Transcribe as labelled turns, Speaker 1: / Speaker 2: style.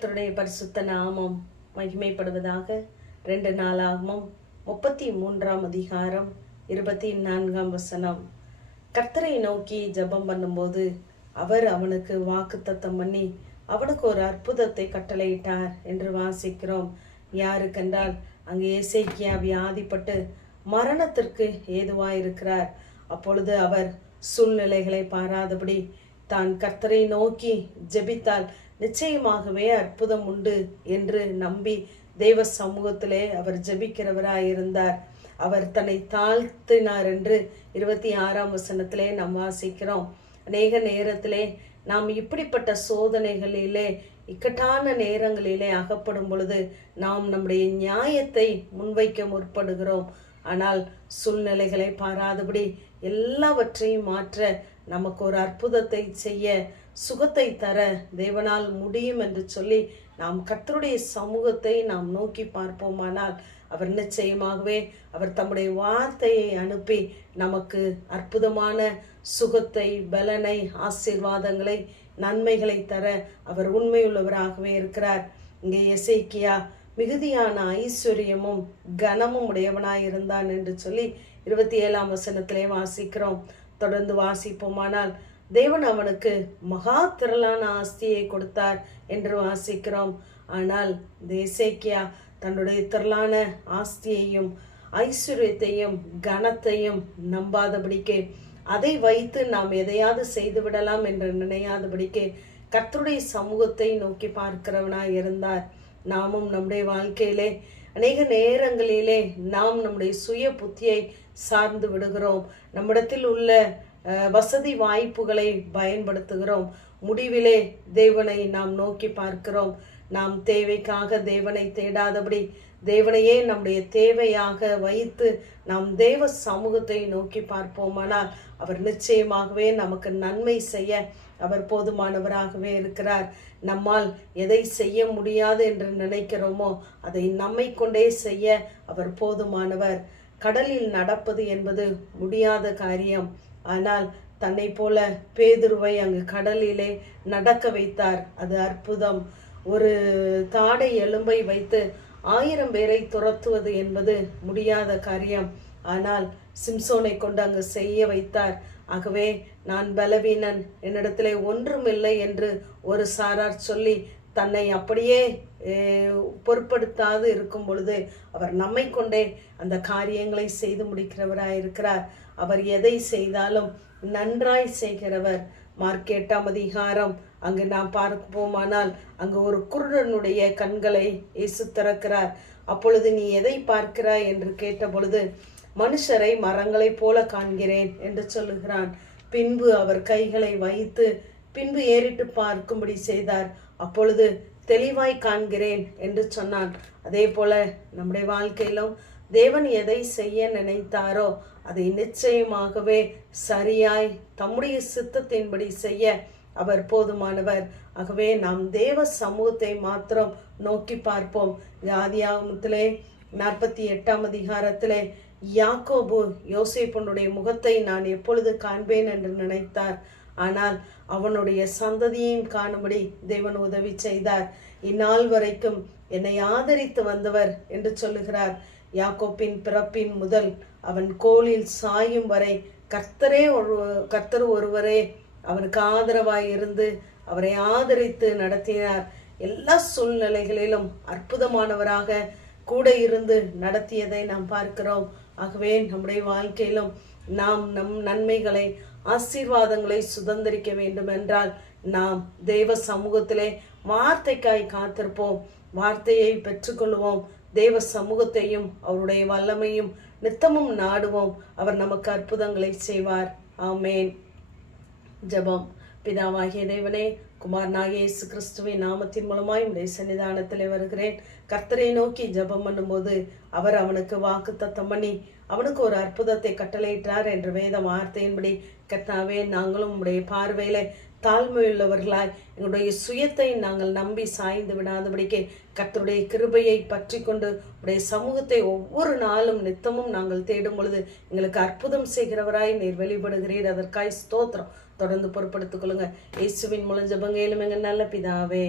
Speaker 1: கர்த்தருடைய பரிசுத்த நாமம் மகிமைப்படுவதாக ரெண்டு நாளாகமும் முப்பத்தி மூன்றாம் அதிகாரம் இருபத்தி நான்காம் வசனம். கர்த்தரை நோக்கி ஜெபம் பண்ணும்போது அவர் அவனுக்கு வாக்குத்தத்தம் பண்ணி அவனுக்கு ஒரு அற்புதத்தை கட்டளையிட்டார் என்று வாசிக்கிறோம். யாருக்கென்றால் அங்கே இசைக்கியா வியாதிப்பட்டு மரணத்திற்கு ஏதுவாயிருக்கிறார். அப்பொழுது அவர் சூழ்நிலைகளை பாராதபடி தான் கர்த்தரை நோக்கி ஜெபித்தால் நிச்சயமாகவே அற்புதம் உண்டு என்று நம்பி தெய்வ சமூகத்திலே அவர் ஜபிக்கிறவராயிருந்தார். அவர் தன்னை தாழ்த்தினார் என்று இருபத்தி ஆறாம் வசனத்திலே நாம் வாசிக்கிறோம். அநேக நேரத்திலே நாம் இப்படிப்பட்ட சோதனைகளிலே இக்கட்டான நேரங்களிலே அகப்படும் பொழுது நாம் நம்முடைய நியாயத்தை முன்வைக்க முற்படுகிறோம். ஆனால் சூழ்நிலைகளை பாராதபடி எல்லாவற்றையும் மாற்ற நமக்கு ஒரு அற்புதத்தை செய்ய சுகத்தை தர தேவனால் முடியும் என்று சொல்லி நாம் கத்தருடைய சமூகத்தை நாம் நோக்கி பார்ப்போமானால் அவர் நிச்சயமாகவே அவர் தம்முடைய வார்த்தையை அனுப்பி நமக்கு அற்புதமான சுகத்தை பலனை ஆசீர்வாதங்களை நன்மைகளை தர அவர் உண்மையுள்ளவராகவே இருக்கிறார். இங்கே எசேக்கியா மிகுதியான ஐஸ்வர்யமும் கனமும் உடையவனாய் இருந்தான் என்று சொல்லி இருபத்தி ஏழாம் வசனத்திலே வாசிக்கிறோம். தொடர்ந்து வாசிப்போமானால் தேவன் அவனுக்கு மகா திரளான ஆஸ்தியை கொடுத்தார் என்று வாசிக்கிறோம். ஆனால் தேசேக்கியா தன்னுடைய திரளான ஆஸ்தியையும் ஐஸ்வர்யத்தையும் கனத்தையும் நம்பாதபடிக்கு அதை வைத்து நாம் எதையாவது செய்து விடலாம் என்று நினையாதபடிக்கு கர்த்தருடைய சமூகத்தை நோக்கி பார்க்கிறவனாய் இருந்தார். நாமும் நம்முடைய வாழ்க்கையிலே அநேக நேரங்களிலே நாம் நம்முடைய சுய புத்தியை சார்ந்து விடுகிறோம். நம்மிடத்தில் உள்ள வசதி வாய்ப்புகளை பயன்படுத்துகிறோம். முடிவிலே தேவனை நாம் நோக்கி பார்க்கிறோம். நாம் தேவைக்காக தேவனை தேடாதபடி தேவனையே நம்முடைய தேவையாக வைத்து நாம் தேவ சமூகத்தை நோக்கி பார்ப்போமானால் அவர் நிச்சயமாகவே நமக்கு நன்மை செய்ய அவர் போதுமானவராகவே இருக்கிறார். நம்மால் எதை செய்ய முடியாது என்று நினைக்கிறோமோ அதை நம்மை கொண்டே செய்ய அவர் போதுமானவர். கடலில் நடப்பது என்பது முடியாத காரியம். ஆனால் தன்னை போல பேதுருவை அங்கு கடலிலே நடக்க வைத்தார். அது அற்புதம். ஒரு தாடை எலும்பை வைத்து ஆயிரம் பேரை துரத்துவது என்பது முடியாத காரியம். ஆனால் சிம்சோனை கொண்டு அங்கு செய்ய வைத்தார். ஆகவே நான் பலவீனன். என்னிடத்திலே ஒன்றுமில்லை என்று ஒரு சாரார் சொல்லி தன்னை அப்படியே பொருட்படுத்தாது இருக்கும் பொழுது அவர் நம்மை கொண்டே அந்த காரியங்களை செய்து முடிக்கிறவராய் இருக்கிறார். அவர் எதை செய்தாலும் நன்றாய் செய்கிறவர். மார்க் எட்டாம் அதிகாரம். அங்கு நாம் பார்ப்போமானால் அங்கு ஒரு குருடனுடைய கண்களை இயேசு திறக்கிறார். அப்பொழுது நீ எதை பார்க்கிறாய் என்று கேட்ட பொழுது மனுஷரை மரங்களைப் போல காண்கிறேன் என்று சொல்லுகிறான். பின்பு அவர் கைகளை வைத்து பின்பு ஏறிட்டு பார்க்கும்படி செய்தார். அப்பொழுது தெளிவாய் காண்கிறேன் என்று சொன்னான். அதே போல நம்முடைய வாழ்க்கையிலும் தேவன் எதை செய்ய நினைத்தாரோ அதை நிச்சயமாகவே சரியாய் தம்முடைய சித்தத்தின்படி செய்ய அவர் போதுமானவர். ஆகவே நாம் தேவ சமூகத்தை மாத்திரம் நோக்கி பார்ப்போம். ஆதியாகமத்திலே நாற்பத்தி எட்டாம் அதிகாரத்திலே யாக்கோபு யோசிப்பனுடைய முகத்தை நான் எப்பொழுது காண்பேன் என்று நினைத்தார். ஆனால் அவனுடைய சந்ததியையும் காணும்படி தேவன் உதவி செய்தார். இந்நாள் வரைக்கும் என்னை ஆதரித்து வந்தவர் என்று சொல்லுகிறார். யாக்கோப்பின் பிறப்பின் முதல் அவன் கோலில் சாயும் வரை கர்த்தரே ஒரு கர்த்தர் ஒருவரே அவனுக்கு ஆதரவாய் இருந்து அவரை ஆதரித்து நடத்தினார். எல்லா சூழ்நிலைகளிலும் அற்புதமானவராக கூட இருந்து நடத்தியதை நாம் பார்க்கிறோம். ஆகவே நம்முடைய வாழ்க்கையிலும் நாம் நம் நன்மைகளை ஆசீர்வாதங்களை சுதந்திரிக்க வேண்டும் என்றால் நாம் தேவ சமூகத்திலே வார்த்தைக்காய் காத்திருப்போம். வார்த்தையை பெற்றுக்கொள்வோம். தேவ சமூகத்தையும் அவருடைய வல்லமையும் நித்தமும் நாடுவோம். அவர் நமக்கு அற்புதங்களை செய்வார். ஆமேன். ஜெபம். பிதாவாகிய தேவனே குமார் நாகேசு கிறிஸ்துவின் நாமத்தின் மூலமாய் உடைய சன்னிதானத்திலே வருகிறேன். கர்த்தரை நோக்கி ஜெபம் பண்ணும்போது அவர் அவனுக்கு வாக்கு தத்தம் பண்ணி அவனுக்கு ஒரு அற்புதத்தை கட்டளையிட்டார் என்ற வேத வார்த்தையின்படி கர்த்தாவே நாங்களும் உடைய பார்வையில தாழ்மையுள்ளவர்களாய் எங்களுடைய சுயத்தை நாங்கள் நம்பி சாய்ந்து விடாதபடிக்கு கர்த்தருடைய கிருபையை பற்றி கொண்டு உடைய சமூகத்தை ஒவ்வொரு நாளும் நித்தமும் நாங்கள் தேடும் பொழுது எங்களுக்கு அற்புதம் செய்கிறவராய் நீர் வெளிப்படுகிறீர். அதற்காய் ஸ்தோத்திரம். தொடர்ந்து பொறுப்படுத்திக் கொள்ளுங்க. இயேசுவின் மூலம் ஜபங்கையிலும் எங்க நல்ல பிதாவே.